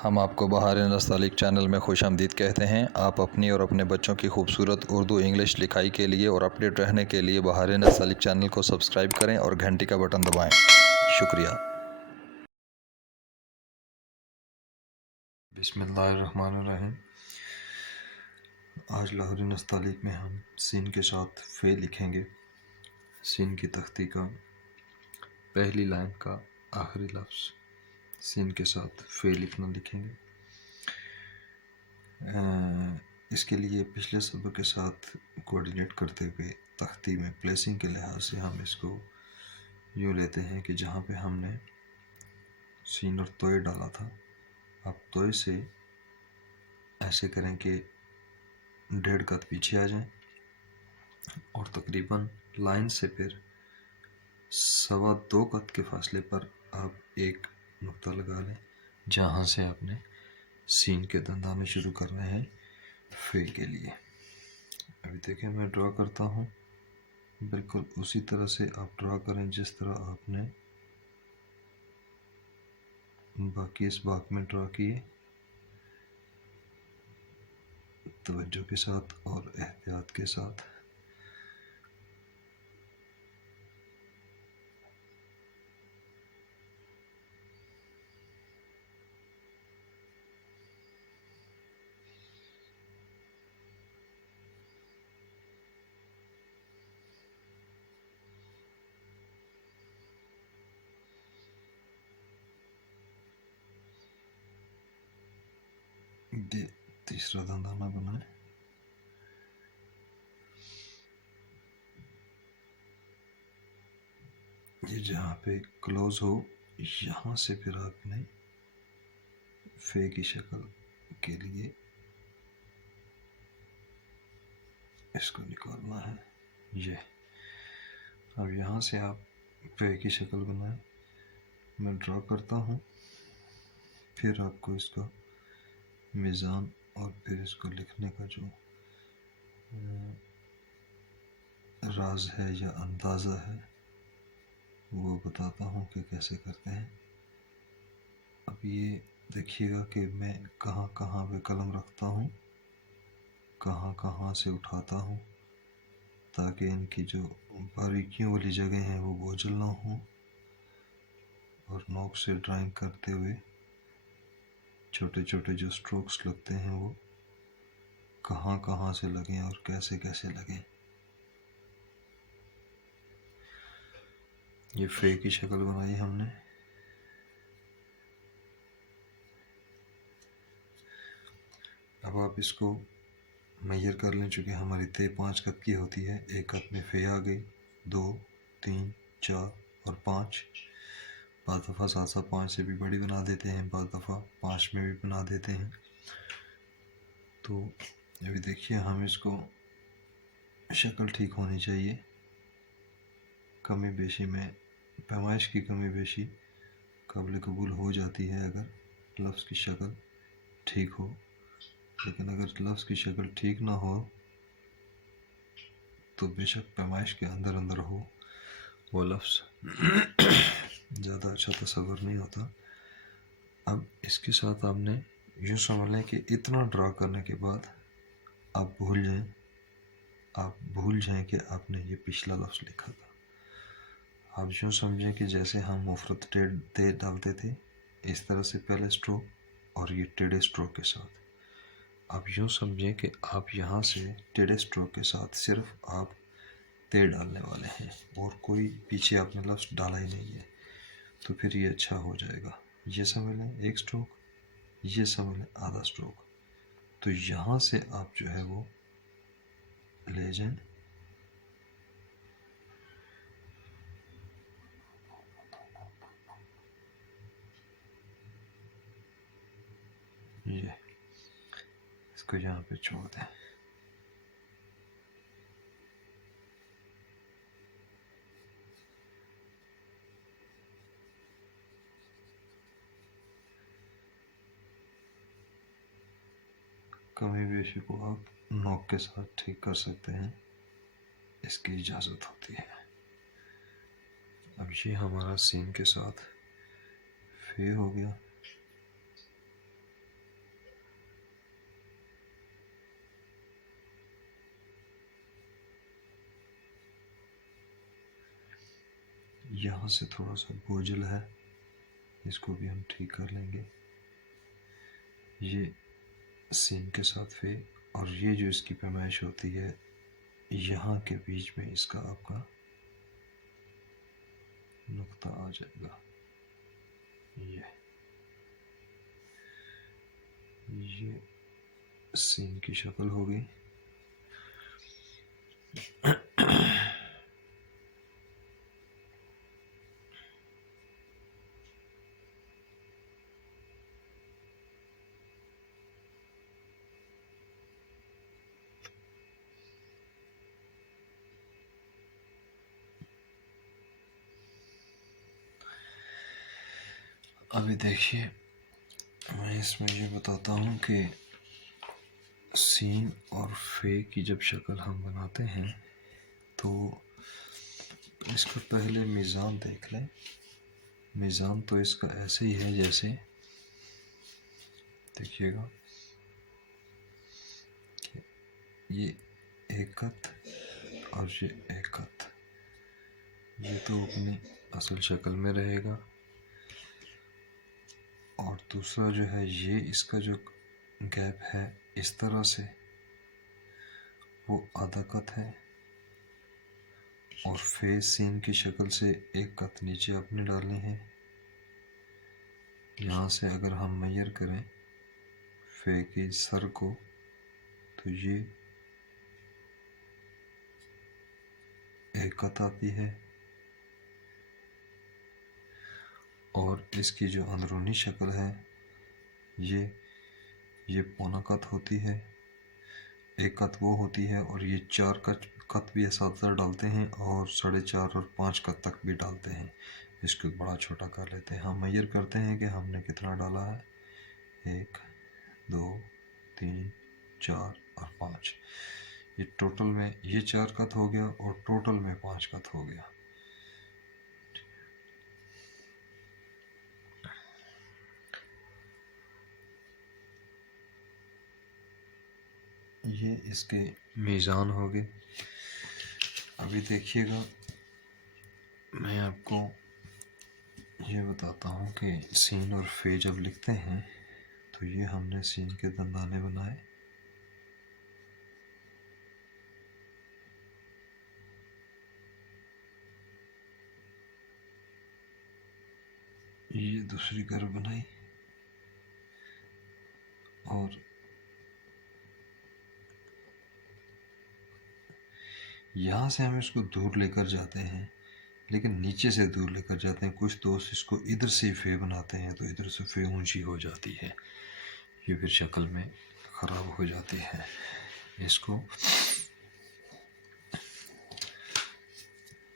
हम आपको बहार नस्तालिक चैनल में खुशामदीद कहते हैं। आप अपनी और अपने बच्चों की खूबसूरत उर्दू इंग्लिश लिखाई के लिए और अपडेट रहने के लिए बहार नस्तालिक चैनल को सब्सक्राइब करें और घंटी का बटन दबाएं। शुक्रिया। बिस्मिल्लाहिर्रहमानिर्रहीम। आज लाहौरी नस्तालिक में हम सीन के साथ फ़े लिखेंगे। सीन की तख्ती का पहली लाइन का आखिरी लफ्ज़ सीन के साथ फ़े लिखना लिखेंगे। इसके लिए पिछले सबक के साथ कोऑर्डिनेट करते हुए तख्ती में प्लेसिंग के लिहाज से हम इसको यूँ लेते हैं कि जहाँ पे हमने सीन और तोय डाला था, अब तोय से ऐसे करें कि 1.5 कद पीछे आ जाएं और तकरीबन लाइन से फिर 2.25 कद के फासले पर आप एक नुक्ता लगा लें, जहाँ से आपने सीन के दंदाने शुरू करने हैं फ़े के लिए। अभी देखें, मैं ड्रा करता हूँ। बिल्कुल उसी तरह से आप ड्रा करें जिस तरह आपने बाकी इस बाग में ड्रा किए। तवज्जो के साथ और एहतियात के साथ। ये तीसरा दंदाना बनाए। ये जहाँ पे क्लोज हो, यहाँ से फिर आपने फ़े की शक्ल के लिए इसको निकालना है। ये अब यहाँ से आप फ़े की शक्ल बनाए। मैं ड्रा करता हूँ, फिर आपको इसका मीज़ान और फिर इसको लिखने का जो राज है या अंदाज़ा है वो बताता हूँ कि कैसे करते हैं। अब ये देखिएगा कि मैं कहाँ कहाँ पे कलम रखता हूँ, कहाँ कहाँ से उठाता हूँ, ताकि इनकी जो बारीकियों वाली जगह हैं वो बोझल ना हो, और नोक से ड्राइंग करते हुए छोटे छोटे जो स्ट्रोक्स लगते हैं वो कहाँ कहाँ से लगें और कैसे कैसे लगें। ये फ़े की शक्ल बनाई हमने। अब आप इसको मेजर कर लें, चूँकि हमारी तय 5 कद की होती है। 1 कद में फ़े आ गई, 2, 3, 4 और 5। बाद दफ़ा 7 5 से भी बड़ी बना देते हैं, बाद दफ़ा 5 में भी बना देते हैं। तो अभी देखिए, हम इसको शक्ल ठीक होनी चाहिए। कमी बेशी में पैमाइश की कमी बेशी काबिल कबूल हो जाती है अगर लफ्ज़ की शक्ल ठीक हो, लेकिन अगर लफ्ज़ की शक्ल ठीक ना हो तो बेशक पैमाइश के अंदर अंदर हो, वो लफ्ज़ ज़्यादा अच्छा तस्वर नहीं होता। अब इसके साथ आपने यूँ समझ लें कि इतना ड्रा करने के बाद आप भूल जाएं कि आपने ये पिछला लफ्ज़ लिखा था। आप यूँ समझें कि जैसे हम मुफरत टे डालते थे, इस तरह से पहले स्ट्रोक और ये टेढ़े स्ट्रोक के साथ। आप यूँ समझें कि आप यहाँ से टेढ़े स्ट्रोक के साथ सिर्फ आप ते डालने वाले हैं और कोई पीछे आपने लफ्ज़ डाला ही नहीं है, तो फिर ये अच्छा हो जाएगा। ये समझ लें 1 स्ट्रोक, ये समझ लें आधा स्ट्रोक। तो यहाँ से आप जो है वो ले जाएं, ये इसको यहाँ पे छोड़ दें। कमी बेशी को आप नोक के साथ ठीक कर सकते हैं, इसकी इजाज़त होती है। अब ये हमारा सीन के साथ फ़े हो गया। यहाँ से थोड़ा सा बोझल है, इसको भी हम ठीक कर लेंगे। ये सीन के साथ फे, और ये जो इसकी पैमाइश होती है यहाँ के बीच में इसका आपका नुक्ता आ जाएगा। ये सीन की शक्ल हो गई। अभी देखिए, मैं इसमें ये बताता हूँ कि सीन और फे की जब शक्ल हम बनाते हैं तो इसको पहले मीज़ान देख लें। मीज़ान तो इसका ऐसे ही है जैसे, देखिएगा ये एक कत और ये एक कत, ये तो अपनी असल शक्ल में रहेगा। और दूसरा जो है ये इसका जो गैप है इस तरह से, वो आधा कत है। और फेस सीन की शक्ल से एक कत नीचे अपने डालनी है। यहाँ से अगर हम मेजर करें फे के सर को तो ये एक कत आती है, और इसकी जो अंदरूनी शक्ल है ये पौना कत होती है। एक कत वो होती है, और ये 4 कत भी साथ डालते हैं, और 4.5 और 5 कत तक भी डालते हैं। इसको बड़ा छोटा कर लेते हैं। हम मेजर करते हैं कि हमने कितना डाला है। 1 2 3 4 और 5। ये टोटल में ये 4 कत हो गया, और टोटल में 5 कत हो गया। ये इसके मीज़ान हो गए। अभी देखिएगा, मैं आपको ये बताता हूँ कि सीन और फे जब लिखते हैं तो ये हमने सीन के दंदाने बनाए। ये दूसरी कर्व बनाई, और यहाँ से हम इसको दूर लेकर जाते हैं, लेकिन नीचे से दूर लेकर जाते हैं। कुछ दोस्त इसको इधर से फे बनाते हैं तो इधर से फे ऊंची हो जाती है, ये फिर शक्ल में ख़राब हो जाती है। इसको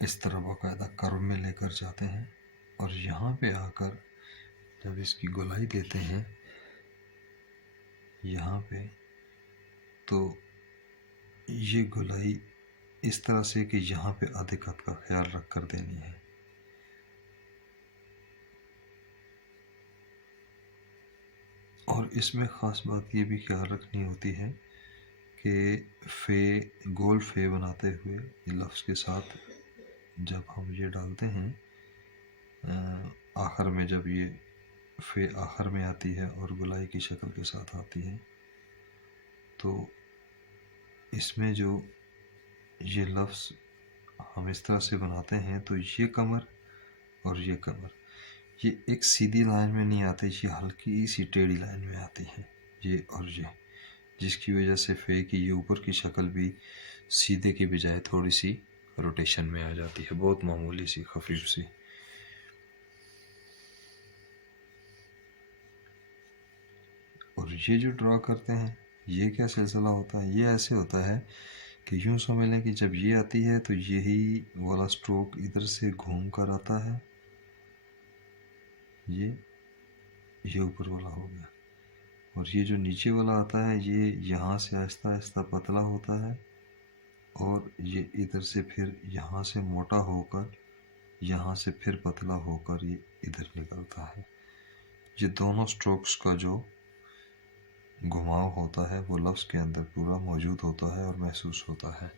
इस तरह बाकायदा कर्व में लेकर जाते हैं, और यहाँ पे आकर जब इसकी गोलाई देते हैं यहाँ पे, तो ये गोलाई इस तरह से कि यहाँ पे आधे कत का ख्याल रख कर देनी है। और इसमें ख़ास बात ये भी ख्याल रखनी होती है कि फे गोल फे बनाते हुए लफ्ज़ के साथ जब हम ये डालते हैं आखिर में, जब ये फे आखिर में आती है और गोलाई की शक्ल के साथ आती है, तो इसमें जो ये लफ्ज़ हम इस तरह से बनाते हैं तो ये कमर और ये कमर, ये एक सीधी लाइन में नहीं आते, ये हल्की सी टेढ़ी लाइन में आती है, ये और ये, जिसकी वजह से फे की ये ऊपर की शक्ल भी सीधे की बजाय थोड़ी सी रोटेशन में आ जाती है, बहुत मामूली सी खफीफ सी। और ये जो ड्रा करते हैं ये क्या सिलसिला होता है, ये ऐसे होता है कि यूँ समझ लें कि जब ये आती है तो यही वाला स्ट्रोक इधर से घूम कर आता है, ये ऊपर वाला हो गया, और ये जो नीचे वाला आता है ये यहाँ से आहिस्ता आहिस्ता पतला होता है, और ये इधर से फिर यहाँ से मोटा होकर यहाँ से फिर पतला होकर ये इधर निकलता है। ये दोनों स्ट्रोक्स का जो घुमाव होता है वो लफ्ज़ के अंदर पूरा मौजूद होता है और महसूस होता है।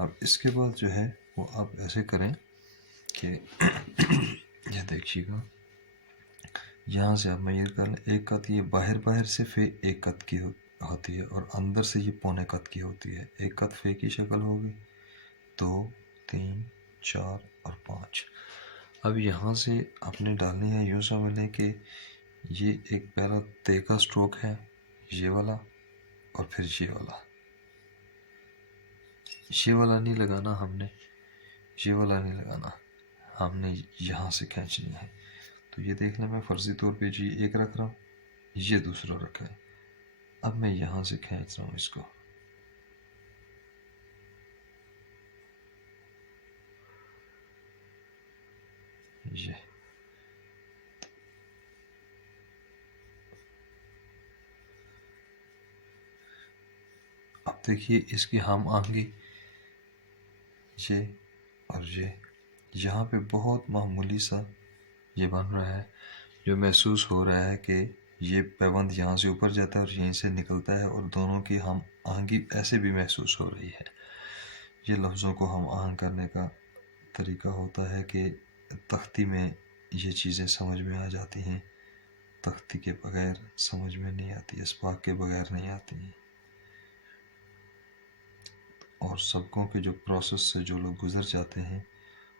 अब इसके बाद जो है वो आप ऐसे करें कि यह देखिएगा, यहाँ से आप मेजर कर लें। एक कत ये बाहर से फे एक कत की होती है और अंदर से ये पौने कत की होती है। एक कत फे की शक्ल होगी, 2, 3, 4 और 5। अब यहाँ से आपने डालनी है, यूँ समझ लें कि ये एक पहला ते का स्ट्रोक है, ये वाला, और फिर ये वाला। ये वाला नहीं लगाना हमने, ये वाला नहीं लगाना, हमने यहाँ से खींचनी है। तो ये देख लें, मैं फर्जी तौर पे जी एक रख रहा हूँ, ये दूसरा रखा है। अब मैं यहाँ से खींच रहा हूँ इसको, ये अब देखिए इसकी हम आएंगे ये और ये, यहाँ पे बहुत मामूली सा ये बन रहा है, जो महसूस हो रहा है कि ये पैबंद यहाँ से ऊपर जाता है और यहीं से निकलता है, और दोनों की हम आहंगी ऐसे भी महसूस हो रही है। ये लफ्ज़ों को हम आहंग करने का तरीका होता है कि तख्ती में ये चीज़ें समझ में आ जाती हैं, तख्ती के बगैर समझ में नहीं आती, इसबाक के बगैर नहीं आती हैं। और सबकों के जो प्रोसेस से जो लोग गुज़र जाते हैं,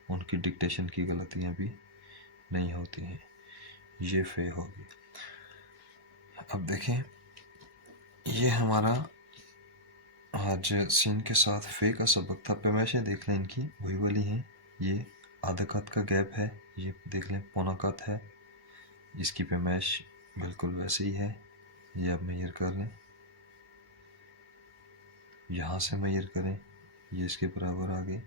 उनकी डिक्टेशन की गलतियाँ भी नहीं होती हैं। ये फे होगी। अब देखें, ये हमारा आज सीन के साथ फे का सबक था। पैमाइशें देख लें इनकी वही वाली हैं। ये आधा कत का गैप है, ये देख लें पौना कत है, इसकी पैमाइश बिल्कुल वैसे ही है। ये आप मेजर कर लें, यहाँ से मेजर करें, ये इसके बराबर आ गई।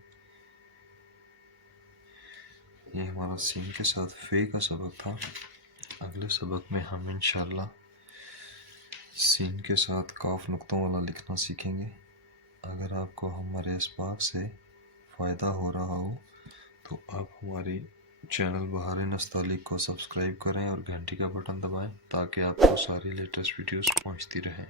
ये हमारा सीन के साथ फे का सबक था। अगले सबक में हम इंशाल्लाह सीन के साथ काफ नुक्तों वाला लिखना सीखेंगे। अगर आपको हमारे इस बात से फ़ायदा हो रहा हो तो आप हमारी चैनल बहार नस्तालिक को सब्सक्राइब करें और घंटी का बटन दबाएं, ताकि आपको सारी लेटेस्ट वीडियोस पहुंचती रहें।